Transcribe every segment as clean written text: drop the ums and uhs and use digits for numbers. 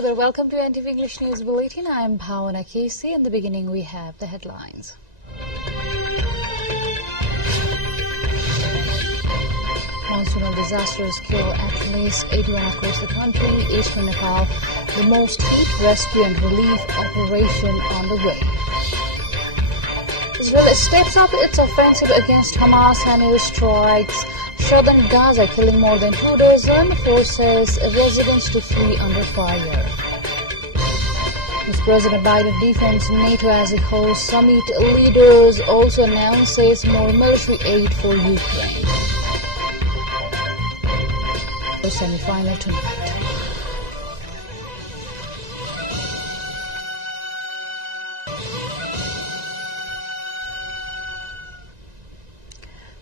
Hello there, welcome to NTV English News Bulletin. I am Bhavana Casey. In the beginning, we have the headlines. Monsoonal disasters kill at least 81 across the country. Eastern Nepal, the most heat rescue and relief operation on the way. Israel steps up its offensive against Hamas and airstrikes southern Gaza, killing more than 2 dozen, forces residents to flee under fire. As President Biden defends NATO as a whole, summit leaders also announces more military aid for Ukraine. The semi-final tonight.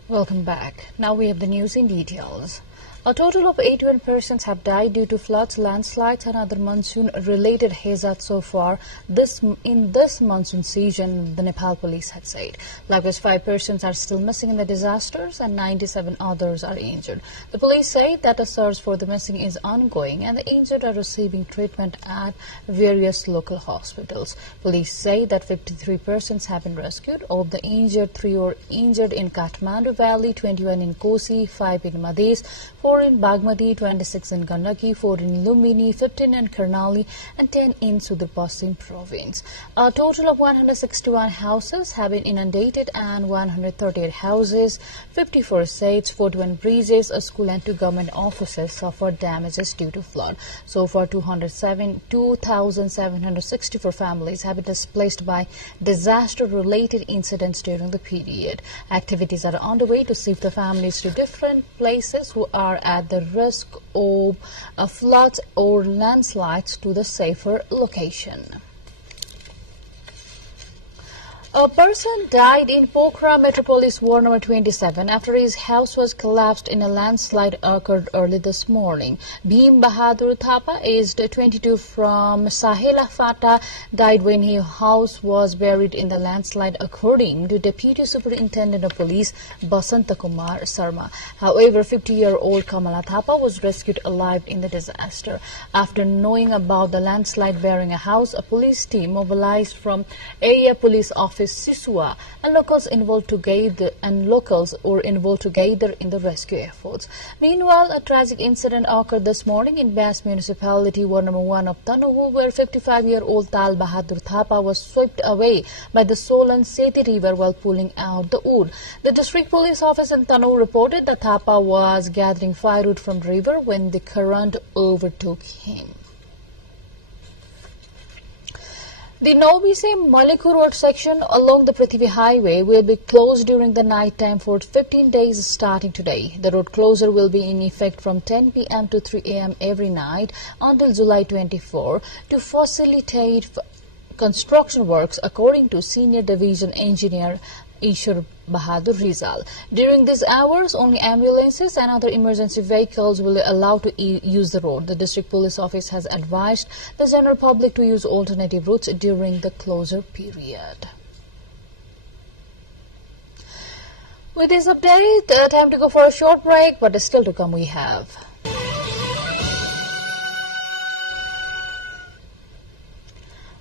Welcome back. Now we have the news in details. A total of 81 persons have died due to floods, landslides and other monsoon-related hazards so far in this monsoon season, the Nepal police had said. Likewise, 5 persons are still missing in the disasters and 97 others are injured. The police say that a search for the missing is ongoing and the injured are receiving treatment at various local hospitals. Police say that 53 persons have been rescued. Of the injured, 3 were injured in Kathmandu Valley, 21 in Kosi, 5 in Madhes, 4 in Bagmati, 26 in Gandaki, 4 in Lumbini, 15 in Karnali, and 10 in Sudur Pasim province. A total of 161 houses have been inundated and 138 houses, 54 estates, 41 bridges, a school and 2 government offices suffered damages due to flood. So far, 2,764 families have been displaced by disaster-related incidents during the period. Activities are underway to shift the families to different places who are at the risk of floods or landslides to the safer location. A person died in Pokhara Metropolis Ward number 27 after his house was collapsed in a landslide occurred early this morning. Bhim Bahadur Thapa, aged 22 from Sahela Fata, died when his house was buried in the landslide, according to Deputy Superintendent of Police Basanta Kumar Sarma. However, 50-year-old Kamala Thapa was rescued alive in the disaster. After knowing about the landslide bearing a house, a police team mobilized from area police office Sisua and locals were involved together in the rescue efforts. Meanwhile, a tragic incident occurred this morning in Bas Municipality, Ward number 1 of Tanohu, where 55-year-old Tal Bahadur Thapa was swept away by the Solan Seti River while pulling out the wood. The district police office in Tanohu reported that Thapa was gathering firewood from the river when the current overtook him. The Novi-Maliku Road section along the Prithvi Highway will be closed during the night time for 15 days starting today. The road closure will be in effect from 10 p.m. to 3 a.m. every night until July 24 to facilitate construction works, according to Senior Division Engineer Ishur Bahadur Rizal. During these hours, only ambulances and other emergency vehicles will be allowed to use the road. The district police office has advised the general public to use alternative routes during the closure period. With this update, time to go for a short break, but still to come we have.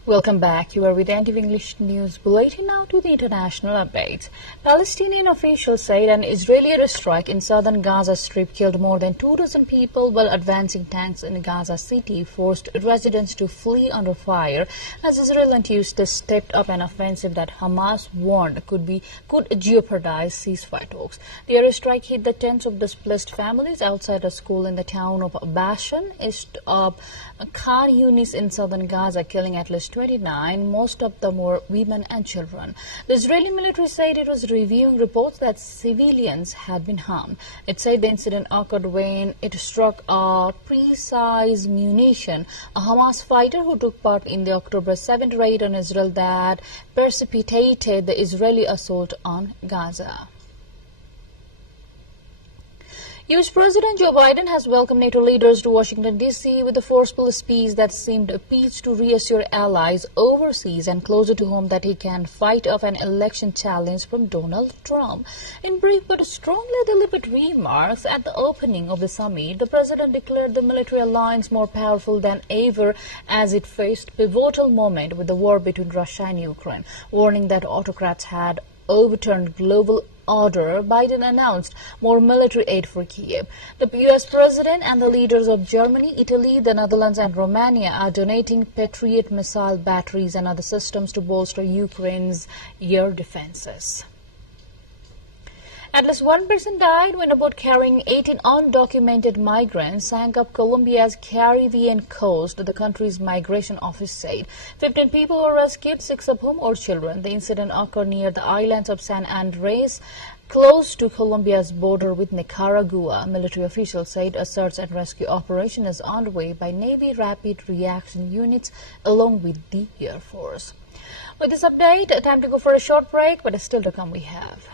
Welcome back. You are with NTV English News Bulletin. Now to the international updates. Palestinian officials say an Israeli airstrike in southern Gaza Strip killed more than 2 dozen people, while advancing tanks in Gaza City forced residents to flee under fire as Israel on Tuesday stepped up an offensive that Hamas warned could jeopardize ceasefire talks. The airstrike hit the tents of displaced families outside a school in the town of Bashan, east of Khan Yunis in southern Gaza, killing at least 29, most of them were women and children. The Israeli military said it was reviewing reports that civilians had been harmed. It said the incident occurred when it struck a precise munition, a Hamas fighter who took part in the October 7th raid on Israel that precipitated the Israeli assault on Gaza. U.S. President Joe Biden has welcomed NATO leaders to Washington, D.C. with a forceful speech that seemed a pitch to reassure allies overseas and closer to home that he can fight off an election challenge from Donald Trump. In brief but strongly deliberate remarks at the opening of the summit, the president declared the military alliance more powerful than ever as it faced a pivotal moment with the war between Russia and Ukraine, warning that autocrats had overturned global order. Biden announced more military aid for Kiev. The U.S. president and the leaders of Germany, Italy, the Netherlands and Romania are donating Patriot missile batteries and other systems to bolster Ukraine's air defenses. At least one person died when a boat carrying 18 undocumented migrants sank off Colombia's Caribbean coast, the country's migration office said. 15 people were rescued, 6 of whom are children. The incident occurred near the islands of San Andres, close to Colombia's border with Nicaragua. Military officials said a search and rescue operation is underway by Navy Rapid Reaction Units along with the Air Force. With this update, time to go for a short break, but still to come we have.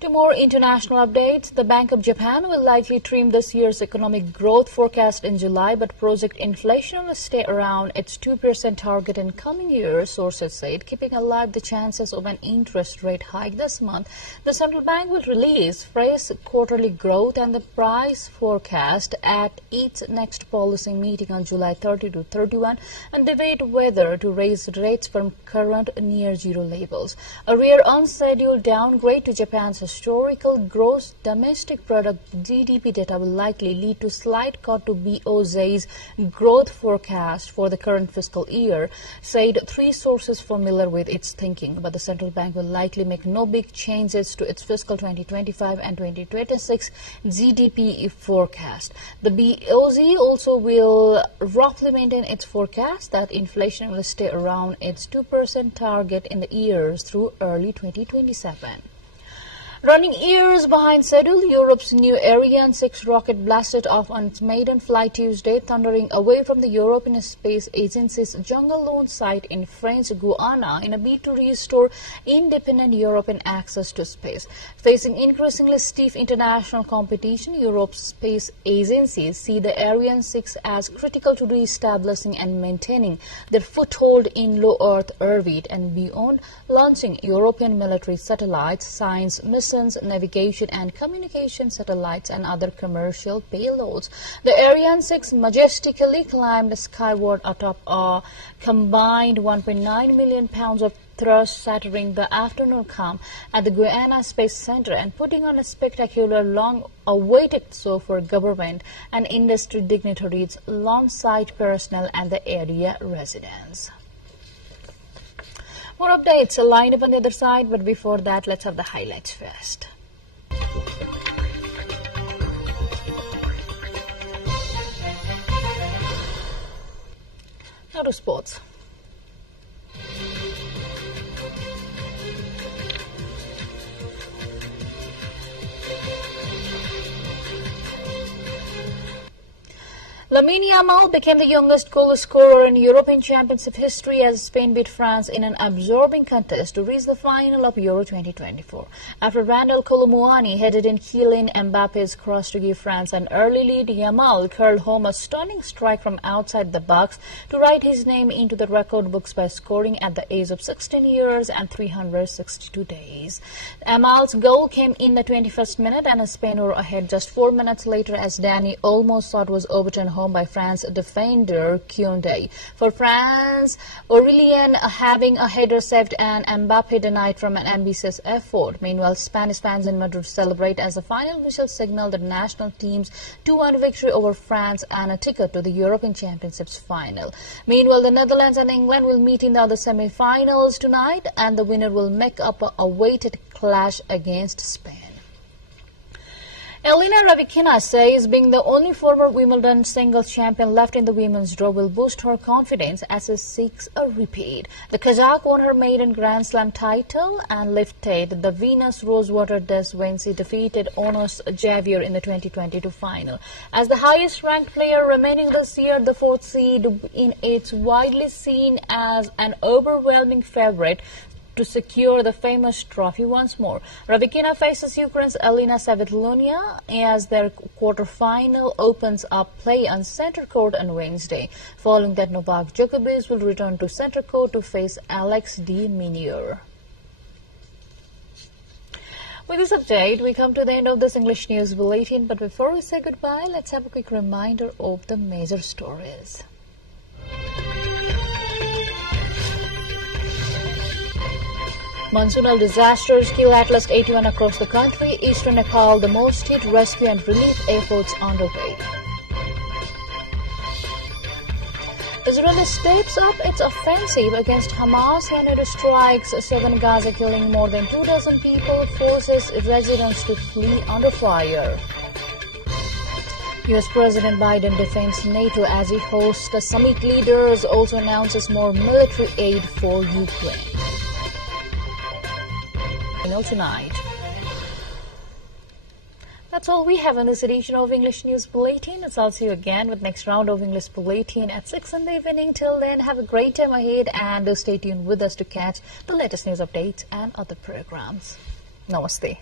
To more international updates, the Bank of Japan will likely trim this year's economic growth forecast in July, but project inflation will stay around its 2% target in coming years, sources said, keeping alive the chances of an interest rate hike this month. The central bank will release fresh quarterly growth and the price forecast at its next policy meeting on July 30 to 31 and debate whether to raise rates from current near-zero levels. A rare unscheduled downgrade to Japan's historical gross domestic product GDP data will likely lead to slight cut to BOJ's growth forecast for the current fiscal year, said 3 sources familiar with its thinking. But the central bank will likely make no big changes to its fiscal 2025 and 2026 GDP forecast. The BOJ also will roughly maintain its forecast that inflation will stay around its 2% target in the years through early 2027. Running years behind schedule, Europe's new Ariane 6 rocket blasted off on its maiden flight Tuesday, thundering away from the European Space Agency's Jungle site in French Guiana in a bid to restore independent European access to space. Facing increasingly stiff international competition, Europe's space agencies see the Ariane 6 as critical to re-establishing and maintaining their foothold in low Earth orbit and beyond, launching European military satellites, science missions, navigation and communication satellites and other commercial payloads. The Ariane 6 majestically climbed skyward atop a combined 1.9 million pounds of thrust, shattering the afternoon calm at the Guyana Space Center and putting on a spectacular long-awaited show for government and industry dignitaries, alongside personnel and the area residents. More updates lined up on the other side, but before that, let's have the highlights first. Now to sports. Lamine Yamal became the youngest goal scorer in European Championship history as Spain beat France in an absorbing contest to reach the final of Euro 2024. After Randal Colomouani headed in Kylian Mbappe's cross to give France an early lead, Yamal curled home a stunning strike from outside the box to write his name into the record books by scoring at the age of 16 years and 362 days. Yamal's goal came in the 21st minute, and Spain were ahead just 4 minutes later as Dani Olmo's shot was overturned home by France defender Koundé. For France, Aurelien having a header saved and Mbappe denied from an ambitious effort. Meanwhile, Spanish fans in Madrid celebrate as the final whistle signaled the national team's 2-1 victory over France and a ticket to the European Championships final. Meanwhile, the Netherlands and England will meet in the other semi-finals tonight, and the winner will make up a awaited clash against Spain. Elena Rybakina says being the only former Wimbledon singles champion left in the women's draw will boost her confidence as she seeks a repeat. The Kazakh won her maiden Grand Slam title and lifted the Venus Rosewater this when she defeated Onus Javier in the 2022 final. As the highest-ranked player remaining this year, the fourth seed is widely seen as an overwhelming favorite to secure the famous trophy once more. Rybakina faces Ukraine's Elena Svitolina as their quarterfinal opens up play on center court on Wednesday. Following that, Novak Djokovic will return to center court to face Alex de Minaur. With this update, we come to the end of this English News Bulletin. But before we say goodbye, let's have a quick reminder of the major stories. Monsoonal disasters kill at least 81 across the country. Eastern Nepal, the most hit, rescue and relief efforts underway. Israel steps up its offensive against Hamas and it strikes 7 Gaza, killing more than 2 dozen people, forces residents to flee under fire. U.S. President Biden defends NATO as he hosts the summit. Leaders also announces more military aid for Ukraine. Tonight. That's all we have in this edition of English News Bulletin. I'll see you again with next round of English Bulletin at 6 in the evening. Till then, have a great time ahead and stay tuned with us to catch the latest news updates and other programs. Namaste.